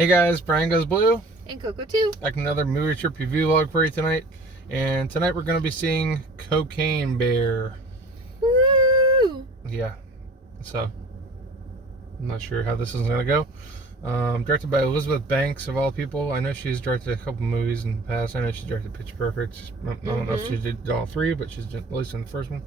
Hey guys, Brian Goes Blue. And Coco too. Back with another movie trip review vlog for you tonight. And tonight we're going to be seeing Cocaine Bear. Woo! Yeah, so I'm not sure how this is going to go. Directed by Elizabeth Banks, of all people. I know she's directed a couple movies in the past. I know she directed Pitch Perfect. I don't know if she did all three, but she's at least in the first one.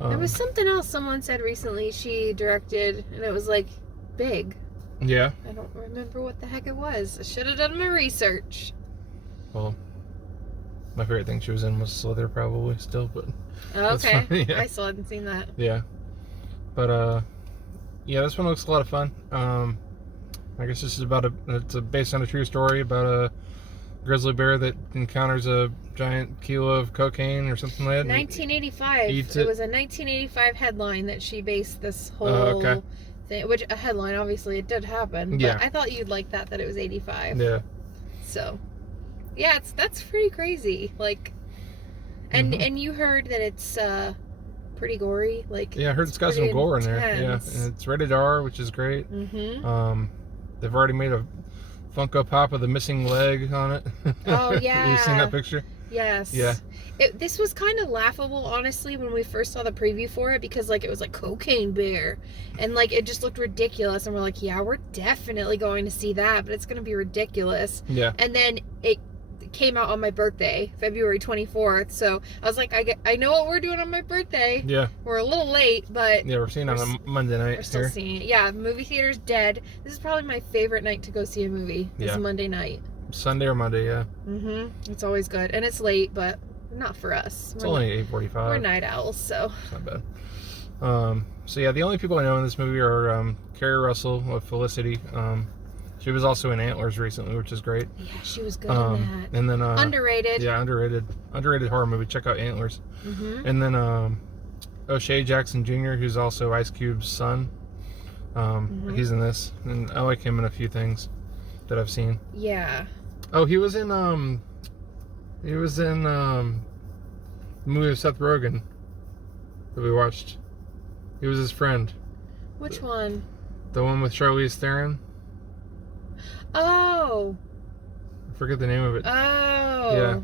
There was something else someone said recently she directed, and it was like big. Yeah. I don't remember what the heck it was. I should have done my research. Well, my favorite thing she was in was Slither, probably still, but Okay. Yeah. I still hadn't seen that. Yeah. But yeah, this one looks a lot of fun. I guess this is it's based on a true story about a grizzly bear that encounters a giant kilo of cocaine or something like that. 1985. Eats it it. was a 1985 headline that she based this whole thing, which a headline, obviously it did happen, but Yeah. I thought you'd like that it was 85. Yeah. So, yeah, that's pretty crazy. Like, and you heard that it's pretty gory. Like, Yeah, I heard it's got some gore in there. Yeah, intense. and it's rated R, which is great. They've already made a Funko Pop with a missing leg on it. Oh yeah. You seen that picture? Yes. Yeah. This was kind of laughable, honestly, when we first saw the preview for it, because like it was like Cocaine Bear, and like it just looked ridiculous, and we're like, yeah, we're definitely going to see that, but it's going to be ridiculous. Yeah. And then it came out on my birthday, February 24th. So I was like, I know what we're doing on my birthday. Yeah. We're a little late, but Yeah, we're seeing it on a Monday night. we're still seeing it. Yeah, movie theater's dead. This is probably my favorite night to go see a movie. Is Monday night. Sunday or Monday, yeah. It's always good, and it's late, but not for us. It's only 8:45. We're night owls, so it's not bad. So yeah, the only people I know in this movie are Carrie Russell with Felicity. She was also in Antlers recently, which is great. yeah, she was good in that. And then Underrated. Yeah, underrated horror movie. Check out Antlers. And then O'Shea Jackson Jr., who's also Ice Cube's son. He's in this, and I like him in a few things that I've seen. Yeah. Oh, he was in the movie with Seth Rogen that we watched. He was his friend. Which one? The one with Charlize Theron. Oh. I forget the name of it. Oh. Yeah.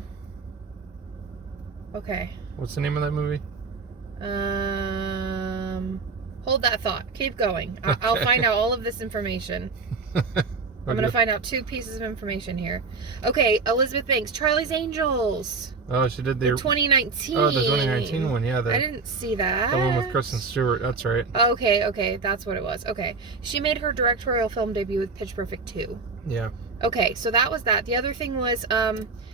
Okay. What's the name of that movie? Hold that thought. Keep going. I'll find out all of this information. I'm going to find out 2 pieces of information here. Okay, Elizabeth Banks, Charlie's Angels. Oh, she did the 2019. Oh, the 2019 one, yeah. I didn't see that. The one with Kristen Stewart, that's right. Okay, that's what it was. Okay. She made her directorial film debut with Pitch Perfect 2. Yeah. Okay, so that was that. The other thing was,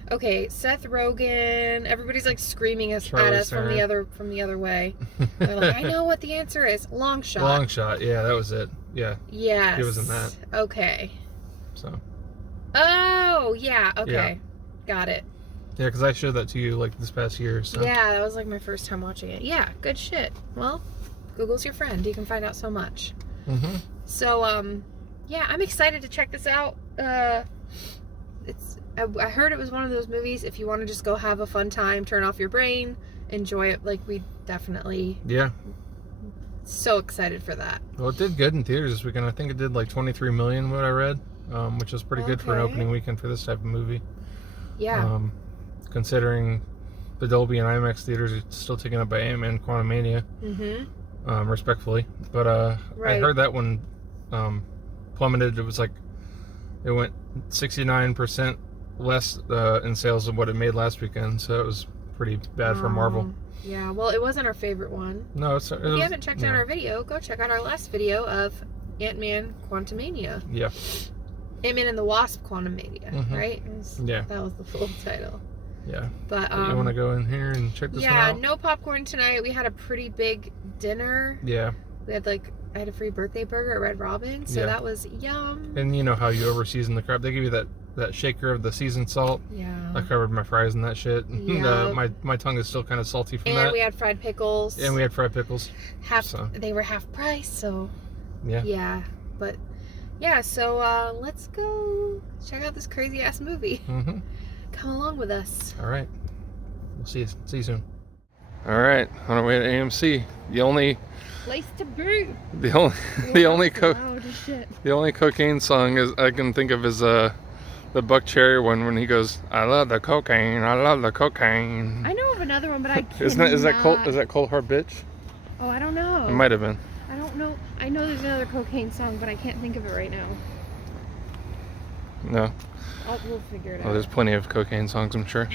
okay, Seth Rogen. Everybody's like screaming at us from the other way. They're like, I know what the answer is. Long Shot. Long Shot, yeah, that was it. Yeah. Yes. He was in that. Okay. So. Oh, yeah. Okay. Yeah. Got it. Yeah, because I showed that to you like this past year. So. Yeah, that was like my first time watching it. Yeah, good shit. Well, Google's your friend. You can find out so much. So, yeah, I'm excited to check this out. I heard it was one of those movies, if you want to just go have a fun time, turn off your brain, enjoy it, like we definitely... Yeah. So excited for that. Well, it did good in theaters this weekend. I think it did like 23 million, what I read, which is pretty good for an opening weekend for this type of movie. Yeah. Considering the Dolby and IMAX theaters are still taken up by Ant-Man Quantumania, respectfully. But I heard that one plummeted. It was like, it went 69% less in sales than what it made last weekend, so it was pretty bad for Marvel. Yeah, well, it wasn't our favorite one. No, if you haven't checked out our video, go check out our last video of Ant-Man Quantumania. Yeah. Ant-Man and the Wasp Quantumania, right? Yeah. That was the full title. Yeah. But you want to go in here and check this one out? Yeah, no popcorn tonight. We had a pretty big dinner. Yeah. We had I had a free birthday burger at Red Robin, so that was yum. And you know how you over-season the crap. They give you that shaker of the seasoned salt. Yeah. I covered my fries in that shit. Yeah. My tongue is still kind of salty from that. And we had fried pickles. And we had fried pickles. They were half price, so. Yeah. Yeah, but yeah. So let's go check out this crazy ass movie. Come along with us. All right. We'll see you soon. All right, on our way to AMC. The only place to be. The only cocaine song is I can think of is the Buck Cherry one when he goes, "I love the cocaine, I love the cocaine." I know of another one, but I can't. Is that Cold Hard Bitch? Oh, I don't know. It might have been. I don't know. I know there's another cocaine song, but I can't think of it right now. No. Oh, we'll figure it out. Well, there's plenty of cocaine songs, I'm sure.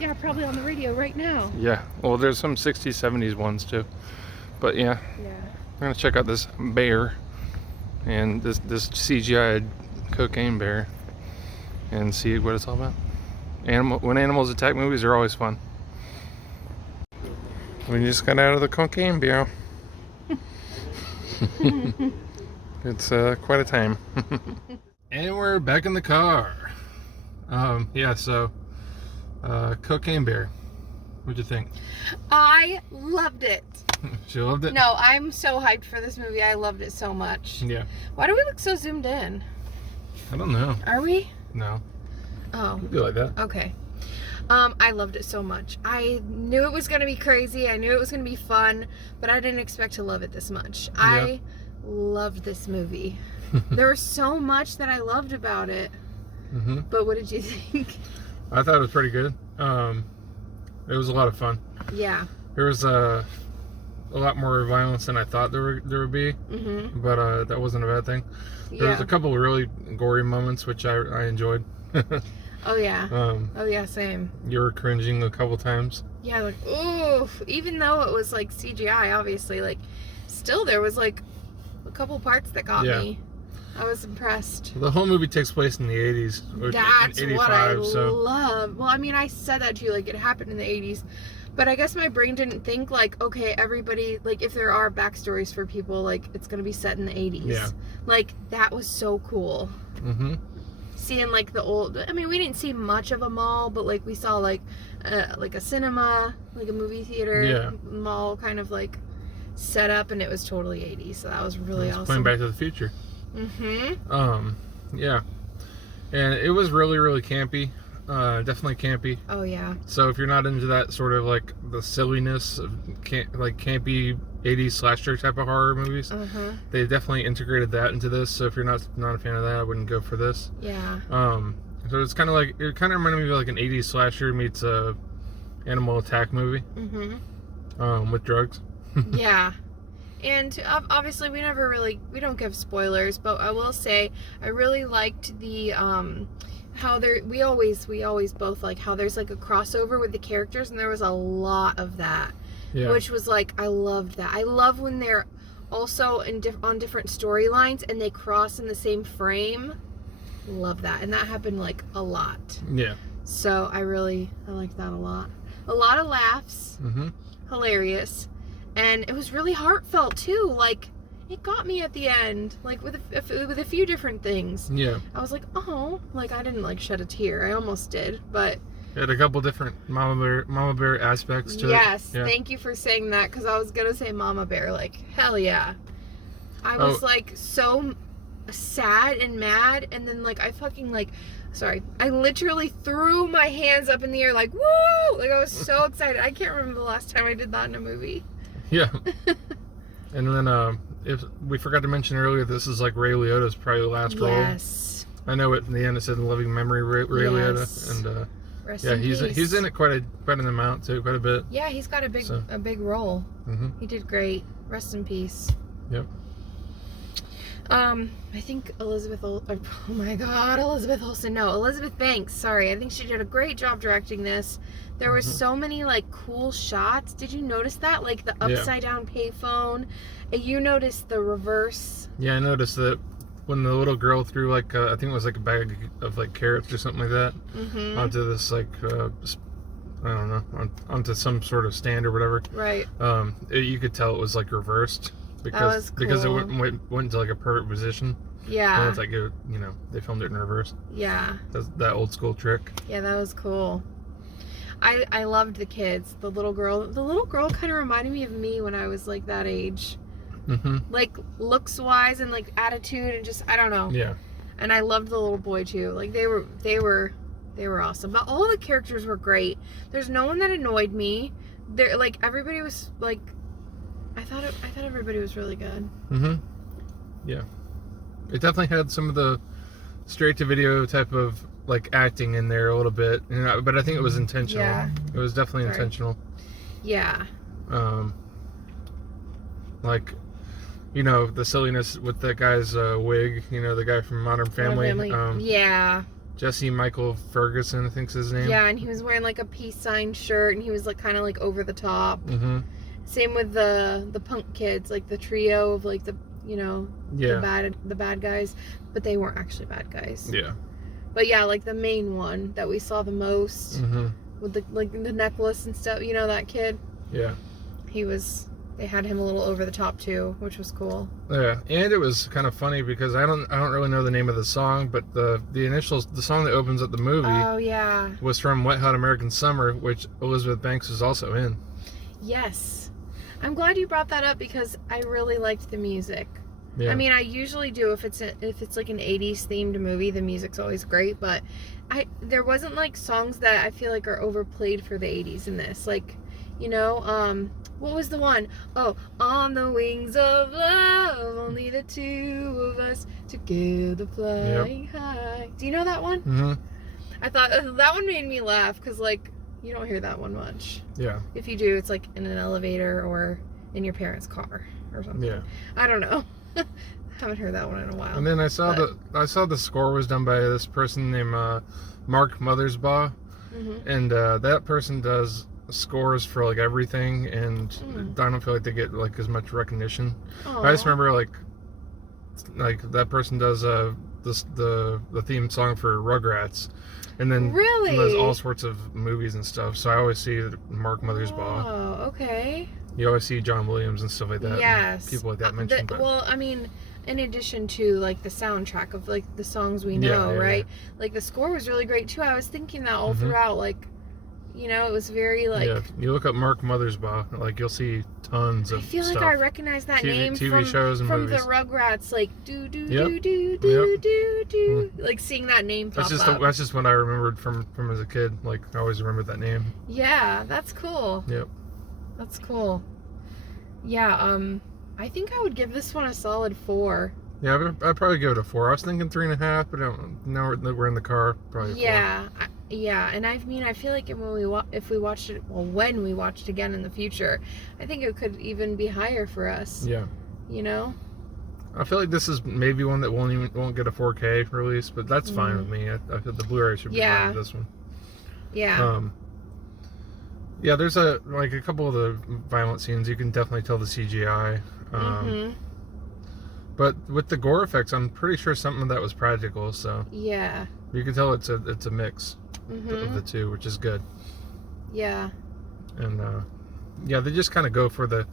Yeah, probably on the radio right now. Yeah. Well, there's some 60s, 70s ones too. But yeah. Yeah. We're gonna check out this bear and this CGI cocaine bear and see what it's all about. When animals attack movies are always fun. We just got out of the cocaine bear. It's quite a time. And we're back in the car. Yeah, so Cocaine Bear. What'd you think? I loved it. She loved it? No, I'm so hyped for this movie. I loved it so much. Yeah. Why do we look so zoomed in? I don't know. Are we? No. Oh. We do like that. Okay. I loved it so much. I knew it was going to be crazy. I knew it was going to be fun, but I didn't expect to love it this much. Yeah. I loved this movie. There was so much that I loved about it. Mm-hmm. But what did you think? I thought it was pretty good. It was a lot of fun. Yeah. There was a lot more violence than I thought there would be. Mm-hmm. But that wasn't a bad thing. There was a couple of really gory moments, which I enjoyed. Oh yeah. Oh yeah, same. You were cringing a couple times. Yeah, like ooh. Even though it was like CGI, obviously, like still there was like a couple parts that got me. I was impressed. The whole movie takes place in the 80s. That's 85, what I love. Well, I mean, I said that to you, like it happened in the 80s. But I guess my brain didn't think like, okay, everybody, like if there are backstories for people, like it's going to be set in the 80s. Yeah. Like that was so cool. Mm-hmm. Seeing like the old, I mean, we didn't see much of a mall, but like we saw like a cinema, like a movie theater, mall kind of like set up, and it was totally 80s. So that was really awesome. Playing Back to the Future. Mm-hmm. Yeah. And it was really, really campy. Definitely campy. Oh yeah. So if you're not into that sort of like the silliness of campy 80s slasher type of horror movies, they definitely integrated that into this. So if you're not a fan of that, I wouldn't go for this. Yeah. So it's kind of like, it kind of reminded me of like an 80s slasher meets a animal attack movie. With drugs. Yeah. And obviously we don't give spoilers, but I will say I really liked the how we always both like how there's like a crossover with the characters, and there was a lot of that. Yeah. Which was like, I loved that. I love when they're also on different storylines and they cross in the same frame. Love that. And that happened like a lot. Yeah. So I liked that a lot. A lot of laughs. Hilarious. And it was really heartfelt too. Like it got me at the end, like with a few different things. Yeah. I was like, oh, like I didn't like shed a tear. I almost did, but it had a couple different Mama Bear aspects to it. Yes, thank you for saying that, because I was gonna say Mama Bear. Like hell yeah. I was like so sad and mad, and then like I literally threw my hands up in the air like woo! Like I was so excited. I can't remember the last time I did that in a movie. Yeah. And then if we forgot to mention earlier, this is like Ray Liotta's probably last role. Yes. I know in the end it said in loving memory Ray Liotta, and rest in peace. He's in it quite an amount too, quite a bit. Yeah, he's got a big role. He did great. Rest in peace. Yep. I think Elizabeth Banks, sorry. I think she did a great job directing this. There were so many like cool shots. Did you notice that? Like the upside down payphone. You noticed the reverse. Yeah, I noticed that when the little girl threw like I think it was like a bag of like carrots or something like that onto this like I don't know, onto some sort of stand or whatever. Right. You could tell it was like reversed because it went into like a perfect position. Yeah. And it's like they filmed it in reverse. Yeah. That's that old school trick. Yeah, that was cool. I loved the kids. The little girl kind of reminded me of me when I was like that age. Like looks wise and like attitude and just I don't know. Yeah. And I loved the little boy too. Like they were awesome. But all the characters were great. There's no one that annoyed me. there, like, everybody was like, I thought everybody was really good. Yeah, it definitely had some of the straight to video type of like acting in there a little bit, but I think it was intentional. Yeah, it was definitely intentional. Yeah. Like, the silliness with that guy's wig. The guy from Modern Family. Yeah. Jesse Michael Ferguson, I think's his name. Yeah, and he was wearing like a peace sign shirt, and he was like kind of like over the top. Same with the punk kids, like the trio of like the the bad guys, but they weren't actually bad guys. Yeah. But yeah, like the main one that we saw the most with the necklace and stuff. That kid. Yeah. They had him a little over the top too, which was cool. Yeah, and it was kind of funny because I don't really know the name of the song, but the song that opens up the movie. Oh yeah. Was from Wet Hot American Summer, which Elizabeth Banks was also in. Yes, I'm glad you brought that up because I really liked the music. Yeah. I mean, I usually do if it's like an 80s themed movie, the music's always great, but there wasn't like songs that I feel like are overplayed for the 80s in this, like. What was the one? Oh, on the wings of love, only the two of us together flying high. Do you know that one? I thought that one made me laugh because, like, you don't hear that one much. Yeah. If you do, it's like in an elevator or in your parents' car or something. Yeah. I don't know. Haven't heard that one in a while. And then I saw the score was done by this person named Mark Mothersbaugh, and that person does scores for like everything, and I don't feel like they get like as much recognition. Aww. I just remember like that person does the theme song for Rugrats, and then does all sorts of movies and stuff. So I always see Mark Mothersbaugh. Oh, okay. You always see John Williams and stuff like that. Yes, people like that mentioned. Well, I mean, in addition to like the soundtrack of like the songs we know, right? Yeah. Like the score was really great too. I was thinking that all throughout, like. It was very like. Yeah, you look up Mark Mothersbaugh, like you'll see tons of. I feel stuff. Like I recognize that name TV shows and from movies. The Rugrats, like do do do do do do do, like seeing that name pop up. That's just what I remembered from as a kid. Like I always remembered that name. Yeah, that's cool. Yep. That's cool. Yeah, I think I would give this one a solid 4. Yeah, I'd probably give it a 4. I was thinking 3.5, but now we're in the car, probably 4. Yeah, and I mean, I feel like when we watched it again in the future, I think it could even be higher for us. Yeah. I feel like this is maybe one that won't get a 4K release, but that's fine with me. I feel the Blu-ray should be fine with this one. Yeah. Yeah, there's a couple of the violent scenes. You can definitely tell the CGI. But with the gore effects, I'm pretty sure something of that was practical. So yeah, you can tell it's a mix of the two, which is good. Yeah. And they just kind of go for the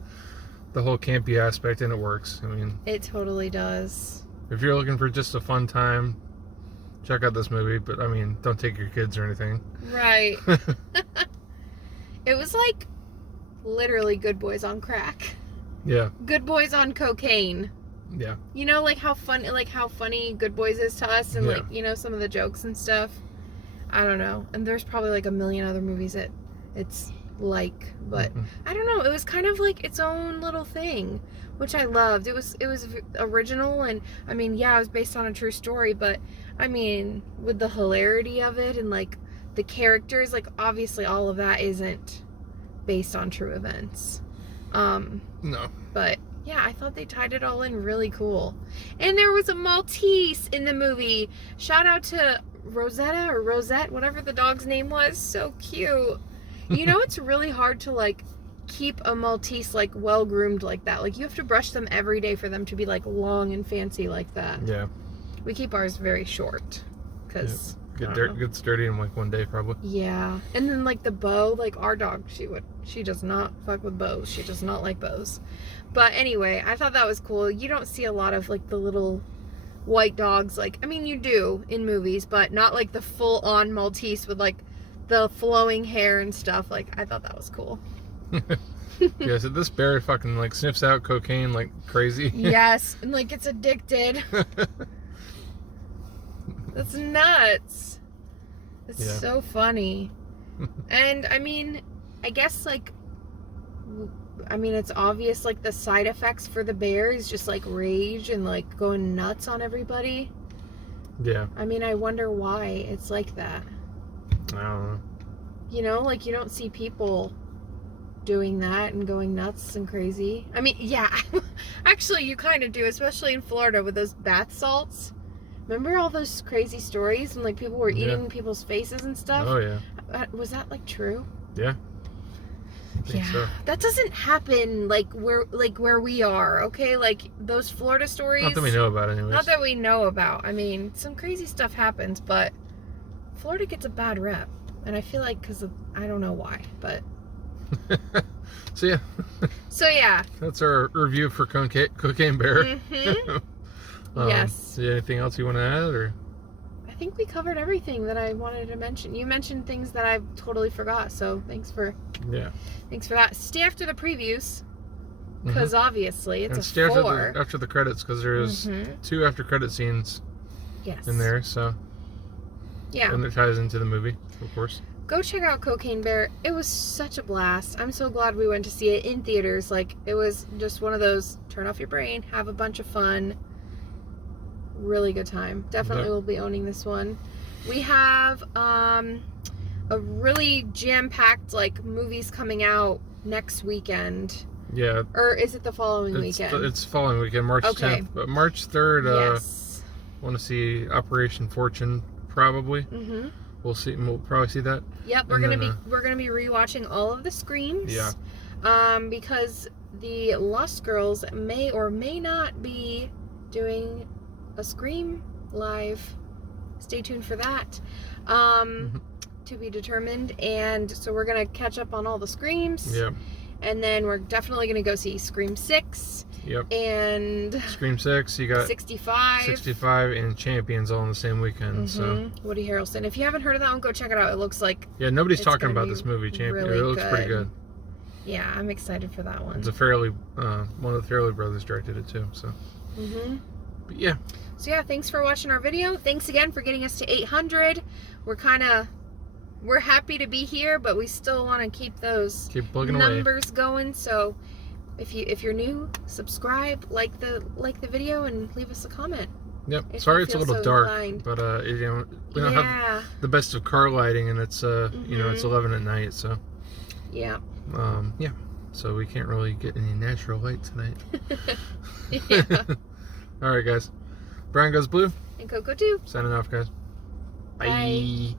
whole campy aspect, and it works. I mean, it totally does. If you're looking for just a fun time, check out this movie. But I mean, don't take your kids or anything. Right. It was like literally Good Boys on crack. Yeah. Good Boys on cocaine. Yeah. Like how funny Good Boys is to us, and like some of the jokes and stuff. I don't know. And there's probably like a million other movies that it's like, but I don't know. It was kind of like its own little thing, which I loved. It was original, and I mean, yeah, it was based on a true story, but I mean, with the hilarity of it and like the characters, like obviously all of that isn't based on true events. No. But yeah, I thought they tied it all in really cool. And there was a Maltese in the movie. Shout out to Rosette, whatever the dog's name was. So cute. It's really hard to like keep a Maltese like well groomed like that. Like you have to brush them every day for them to be like long and fancy like that. Yeah. We keep ours very short because gets dirty in like one day probably. Yeah. And then like the bow, like our dog, she does not fuck with bows. She does not like bows. But anyway, I thought that was cool. You don't see a lot of like the little white dogs, like, I mean you do in movies, but not like the full on Maltese with like the flowing hair and stuff. Like I thought that was cool. Yeah, so this bear fucking like sniffs out cocaine like crazy. Yes, and like it's addicted. That's nuts. It's so funny. And I mean, I guess like I mean, it's obvious, like, the side effects for the bear is just, like, rage and, like, going nuts on everybody. Yeah. I mean, I wonder why it's like that. I don't know. You know, like, you don't see people doing that and going nuts and crazy. I mean, yeah, actually, you kind of do, especially in Florida with those bath salts. Remember all those crazy stories when, like, people were eating people's faces and stuff? Oh, yeah. Was that, like, true? Yeah. I think so. That doesn't happen where we are, okay? Like, those Florida stories. Not that we know about, anyways. Not that we know about. I mean, some crazy stuff happens, but Florida gets a bad rep. And I feel like because of, I don't know why, but. So, yeah. That's our review for Cocaine Bear. Mm-hmm. Yes. Is there anything else you want to add, or? I think we covered everything that I wanted to mention. You mentioned things that I totally forgot, so thanks for that. Stay after the previews, because obviously it's stay 4. after the credits, because there's 2 after credit scenes in there, so and it ties into the movie, of course. Go check out Cocaine Bear. It was such a blast. I'm so glad we went to see it in theaters. Like, it was just one of those turn off your brain, have a bunch of fun. Really good time. Definitely will be owning this one. We have a really jam-packed, like, movies coming out next weekend. Yeah. Or is it the following weekend? It's following weekend, March 10th. But March 3rd, want to see Operation Fortune, probably. We'll see. We'll probably see that. Yep, we're gonna be rewatching all of the Screams. Yeah. Because the Lost Girls may or may not be doing a Scream live. Stay tuned for that. To be determined. And so we're gonna catch up on all the Screams. Yeah. And then we're definitely gonna go see Scream 6. Yep. And Scream 6, you got 65 and Champions all in the same weekend. So Woody Harrelson. If you haven't heard of that one, go check it out. It looks like nobody's talking about this movie, Champions. Really it looks pretty good. Yeah, I'm excited for that one. It's a one of the Farrelly brothers directed it too. So. But yeah. So yeah, thanks for watching our video. Thanks again for getting us to 800. We're happy to be here, but we still want to keep those numbers going. So if you're new, subscribe, like the video, and leave us a comment. Yep. Sorry, it's a little dark, but we don't have the best of car lighting, and it's it's 11 at night, so yeah. So we can't really get any natural light tonight. All right, guys. Brian Goes Blue. And Coco too. Signing off, guys. Bye.